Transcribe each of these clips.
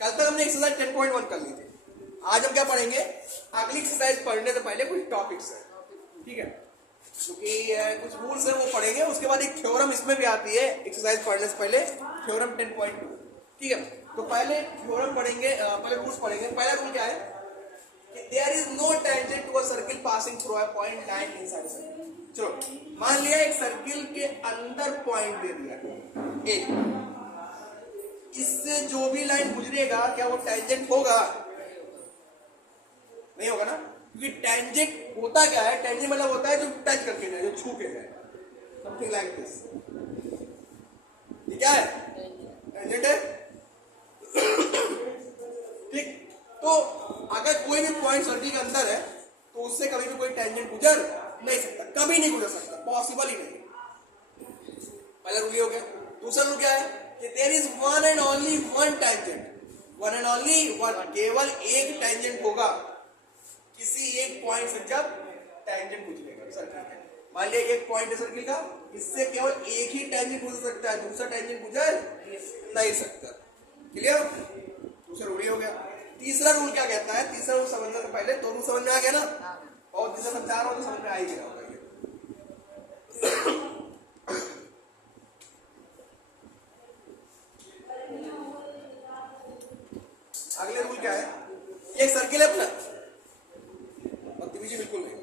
कल तक हमने एक्सरसाइज 10.1 कर ली थी। आज हम क्या पढ़ेंगे, अगली एक्सरसाइज पढ़ने से पहले कुछ टॉपिक्स है, ठीक है, क्योंकि कुछ रूल्स है वो पढ़ेंगे। उसके बाद एक थ्योरम इसमें भी आती है एक्सरसाइज पढ़ने से पहले, थ्योरम 10.2, ठीक है। तो पहले थ्योरम पढ़ेंगे, पहले रूल्स पढ़ेंगे। पहला रूल क्या है कि there is no tangent to a circle passing through a point line inside a circle. चलो मान लिया एक सर्किल के अंदर पॉइंट दे दिया एक, इससे जो भी लाइन गुजरेगा क्या वो टेंजेंट होगा? नहीं होगा ना, क्योंकि टेंजेंट होता क्या है, टेंजेंट मतलब होता है जो टच करके जाए, जो छू के जाए, समथिंग लाइक दिस। ये क्या है? टेंजेंट है, ठीक। तो अगर कोई भी पॉइंट सर्किल के अंदर है तो उससे कभी भी कोई टेंजेंट गुजर नहीं सकता, कभी नहीं गुजर सकता, पॉसिबल ही नहीं। पहला रूल ये हो गया। दूसरा रूल क्या है कि there is one and only one tangent, one and only one, केवल एक टेंजेंट होगा किसी एक पॉइंट से जब टेंजेंट गुजरेगा सर्किल का। मान लिया एक पॉइंट है सर्किल का, इससे केवल एक ही टेंजेंट गुजर सकता है, दूसरा टेंजेंट गुजर नहीं सकता। क्लियर? दूसरा रूल ये हो गया। तीसरा रूल क्या कहता है, तीसरा रूल समझने से पहले दो रूल समझ में आ गया ना, और तीसरा समझा रहा हूं तो समझ में आ ही गया होगा ये। अगले रूल क्या है, एक सर्किल है अपना, बदतमीजी बिल्कुल नहीं,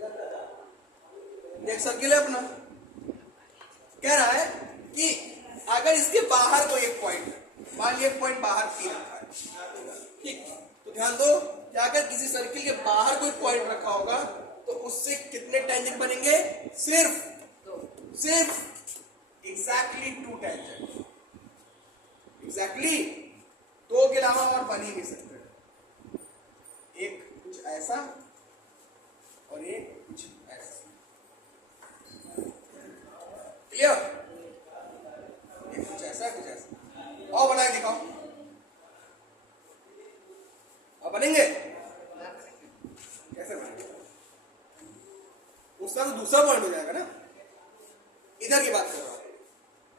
एक सर्किल है अपना, कह रहा है कि अगर इसके बाहर कोई एक पॉइंट, मान लिया पॉइंट बाहर P रखा है, ठीक, तो ध्यान दो कि अगर किसी सर्किल के बाहर कोई पॉइंट रखा होगा तो उससे कितने टेंजेंट बनेंगे? सिर्फ एग्जैक्टली 2 टेंजेंट, एग्जैक्टली 2 के अलावा और बन ही नहीं सकते। एक कुछ ऐसा और एक कुछ ऐसा, क्लियर? एक कुछ ऐसा कुछ ऐसा, और बना के दिखाओ, अब बनेंगे कैसे बनेंगे? उसका तो दूसरा पॉइंट हो जाएगा ना, इधर की बात कर रहा हूं।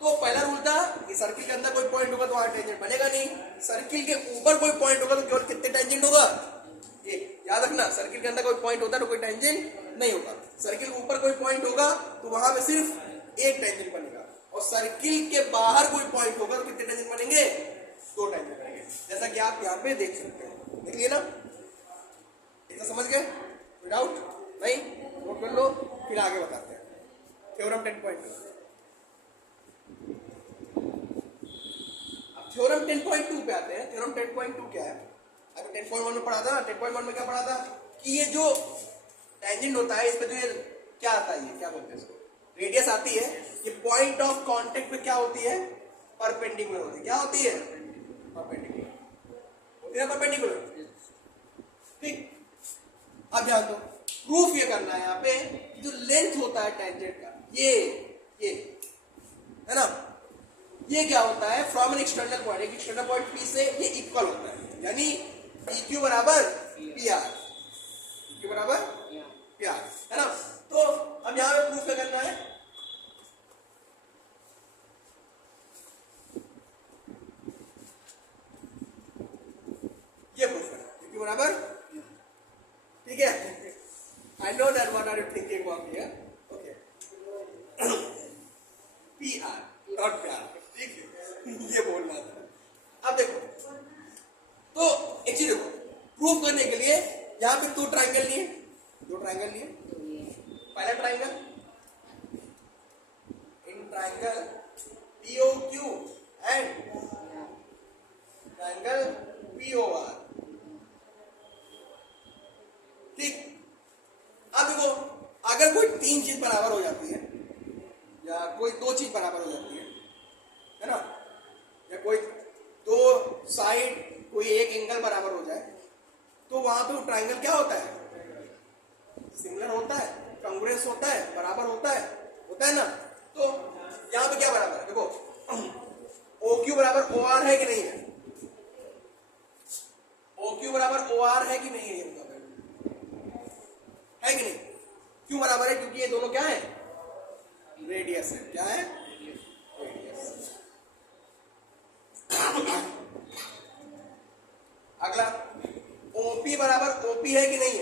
तो पहला रूल था कि सर्किल के अंदर कोई पॉइंट होगा तो वहां टेंजेंट बनेगा नहीं, सर्किल के ऊपर कोई पॉइंट होगा तो केवल कितने टेंजेंट होगा? एक। याद रखना, सर्किल के अंदर कोई पॉइंट होता है तो कोई टेंजेंट नहीं होगा, सर्किल के ऊपर कोई पॉइंट होगा तो वहां पे सिर्फ एक टेंजेंट बनेगा, और सर्किल के बाहर कोई पॉइंट होगा तो कितने टेंजेंट बनेंगे? 2 टेंजेंट बनेंगे, जैसा कि आप यहाँ पे देख सकते हैं। देख लिया ना, इतना समझ गए? डाउट नहीं? नोट कर लो, फिर आगे बताते हैं थ्योरम 10.2। अब थ्योरम 10.2 पे आते हैं। थ्योरम 10.2 क्या है? अभी 10.1 में पढ़ा था ना, 10.1 में क्या पढ़ा था कि ये जो टेंजेंट होता है, इस पे जो ये क्या आता है, ये क्या बोलते हैं इसको, रेडियस आती है, ये पॉइंट ऑफ कांटेक्ट पे क्या होती है? परपेंडिकुलर होती है। क्या होती है? परपेंडिकुलर होती है, परपेंडिकुलर, ठीक। अब ध्यान दो, प्रूफ ये करना है यहाँ पे कि जो लेंथ होता है टेंजेंट का, ये है ना, ये क्या होता है? फ्रॉम एन एक्सटर्नल पॉइंट, एक एक्सटर्नल पॉइंट P से ये इक्वल होता है, यानी PQ बराबर PR, PQ बराबर PR, है ना। तो अब यहाँ पे प्रूफ क्या करना है? ये प्रूफ करना, PQ बराबर, ठीक है। I know that what are you thinking about here? Okay. PR, not PR, ठीक है, ये बोलना था। अब देखो, तो एक चीज देखो, प्रूफ करने के लिए यहाँ पे 2 ट्राइंगल लिए, 2 ट्राइंगल लिए। पहला triangle in triangle POQ and triangle POR, ठीक। अब देखो, अगर कोई 3 चीज बराबर हो जाती है या कोई 2 चीज बराबर हो जाती है ना, या कोई 2 साइड, कोई एक एंगल बराबर हो जाए, तो वहां पे ट्राइंगल क्या होता है? सिमिलर होता है, कांग्रुएंस होता है, बराबर होता है ना। तो यहाँ पे क्या बराबर है? देखो, OQ बराबर OR है कि नहीं है? OQ बराबर OR है कि नहीं है? है कि नहीं? क्यों बराबर है? क्योंकि ये दोनों क्या है? रेडियस है। क्या है? रेडियस। ओपी है कि नहीं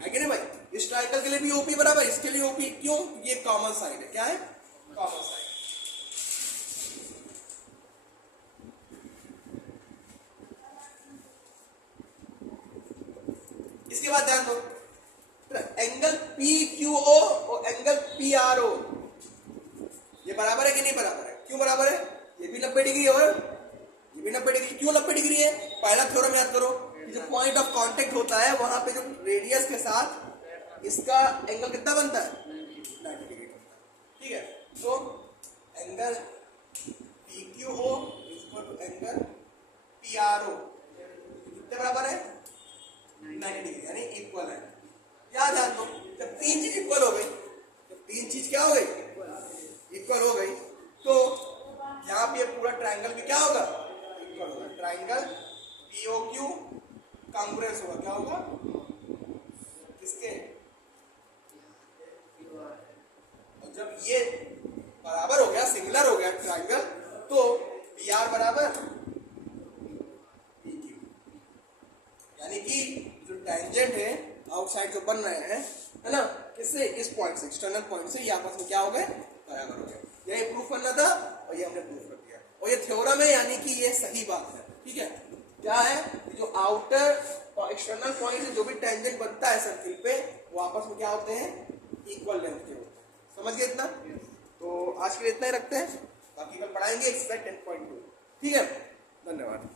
है कि नहीं भाई? इस ट्राइंगल के लिए भी ओपी बराबर, इसके लिए ओपी, क्यों? ये कॉमन साइड है। क्या है? Common side. इसके बाद ध्यान दो, एंगल पी क्यू ओ और एंगल पी आर ओ ये बराबर है कि नहीं बराबर है? क्यों बराबर है? ये भी 90 डिग्री और ये भी 90 डिग्री। क्यों 90 डिग्री है? पहला थ्योरम याद करो, जो पॉइंट ऑफ कांटेक्ट होता है वहां पे जो रेडियस के साथ इसका एंगल कितना बनता है? 90 डिग्री बनता है। ठीक है, तो angle P Q O equal to angle P R O कितने बराबर है? 90 डिग्री, यानी इक्वल है। क्या ध्यान दो, जब तीन चीज इक्वल हो गई, जब तीन चीज क्या हो गई? इक्वल हो गई, तो यहाँ पे पूरा ट्राइंगल भी क्या होगा? इक्वल होगा। ट्राइंगल पीओक्यू कांग्रेस होगा। क्या होगा? किसके? और जब ये बराबर हो गया, सिमिलर हो गया ट्राइंगल, तो पी आर बराबर पी क्यू, यानी कि जो टेंजेंट है आउटसाइड जो बन रहे हैं, है ना, किससे? इस पॉइंट से, एक्सटर्नल पॉइंट से, ये आपस में क्या हो गए? बराबर हो गए। ये प्रूफ करना था और ये हमने प्रूफ कर दिया, और ये थ्योरम है, यानी कि ये सही बात है। ठीक है, क्या है? जो आउटर और एक्सटर्नल पॉइंट से जो भी टेंजेंट बनता है सर्किल पे, वो आपस में क्या होते हैं? इक्वल लेंथ के होते हैं। समझ गए इतना? तो आज के लिए इतना ही रखते हैं, बाकी कल पढ़ाएंगे एक्सरसाइज 10.2। ठीक है, धन्यवाद।